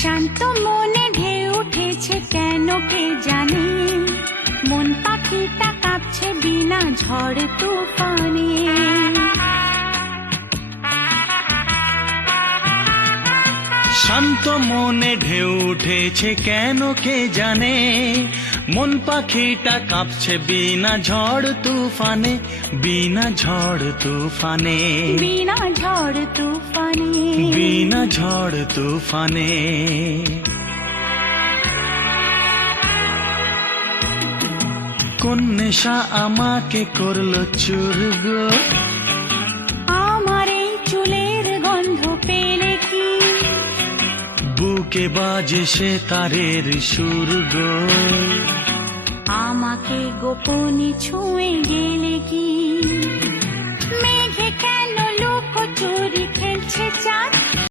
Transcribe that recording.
শান্ত মনে ঢেউ উঠেছে কেন কে জানে, মন পাখিটা কাঁপছে বিনা ঝড় তুফানে। শান্ত মনে ঢেউ উঠেছে কেন কে জানে, মন পাখিটা কাঁপছে বিনা ঝড় তুফানে, বিনা ঝড় তুফানে, বিনা ঝড় তুফানে, বিনা ঝড় তুফানে। কোন নেশা আমাকে করলো চুর গো, আমার এই চুলের গন্ধ পেলে কি, বুকে বাজে সে তারের সুর গো, আমাকে গোপনে ছুঁয়ে গেলে কি, মেঘে কেন লুকোচুরি খেলছে চাঁদ,